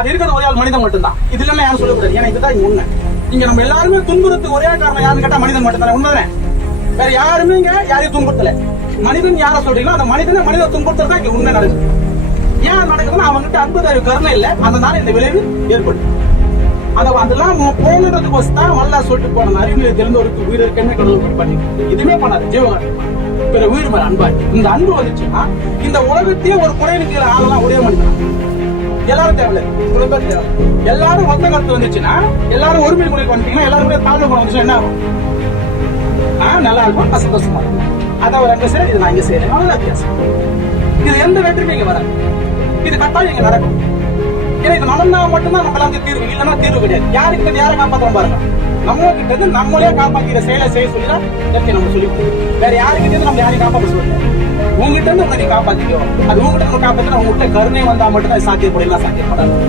அது இருக்கிறது ஒரே ஆள் மனிதன் மட்டும்தான். இது இல்லாம யாரும் சொல்லக்கூடாது ஏன்னா இதுதான் உண்மை. இங்க நம்ம எல்லாருமே துன்புறுத்து ஒரே காரணம் யாருன்னு கேட்டா மனிதன் மட்டும்தான் உண்மைதானே? வேற யாருமே இங்க யாரையும் துன்புறுத்தல. மனிதன் யார சொல்றீங்களோ அந்த மனிதனை மனித துன்புறுத்துறது தான் இங்க உண்மை நடக்குது. ஏன் நடக்குதுன்னா அவங்ககிட்ட அன்பு தயவு கருணை இல்லை. அதனால இந்த விளைவு ஏற்படும் அத அதெல்லாம் போகணுன்றதுக்கு தான் வல்லா சொல்லிட்டு போன அறிவியல் தெரிந்தவருக்கு உயிர் இருக்கன்னு கடவுள் பண்ணி இதுவுமே பண்ணாது ஜீவகாரம் பிற உயிர் மேல அன்பா இந்த அன்பு வந்துச்சுன்னா இந்த உலகத்தையே ஒரு குறை நிற்கிற ஆளெல்லாம் ஒரே மனிதன். எல்லாரும் தேவையில்லை. குடும்பம் தேவை. எல்லாரும் ஒத்த கருத்து வந்துச்சுன்னா எல்லாரும் ஒருமை முறைக்கு வந்துட்டீங்கன்னா எல்லாருமே தாழ்வு குணம் என்ன ஆகும்? ஆ, நல்லா இருக்கும் சந்தோஷமா இருக்கும். அதை அவர் அங்கே செய்யற இது நான் இங்கே செய்யறேன் அவ்வளவு வித்தியாசம். இது எந்த வெற்றியுமே இங்கே வராது இது கட்டாயம் இங்கே நடக்கும். ஏன்னா இது நடந்தா மட்டும்தான் நம்ம தீர்வு. இல்லைன்னா தீர்வு கிடையாது. யாருக்கு இருந்து யாரை காப்பாத்துறோம் பாருங்க. நம்ம கிட்ட இருந்து நம்மளே காப்பாத்திக்கிற செயலை செய்ய சொல்லி தான் நம்ம சொல்லி வேற யாருக்கிட்ட இருந்து நம்ம யாரையும் காப்பாற்ற சொல்லுங்க உங்ககிட்ட இருந்து உங்களை நீ காப்பாத்திக்கோ. அது உங்ககிட்ட இருந்து காப்பாத்தினா உங்ககிட்ட கருணை வந்தா மட்டும் தான் சாத்தியப்படலாம் சாத்தியப்படாது.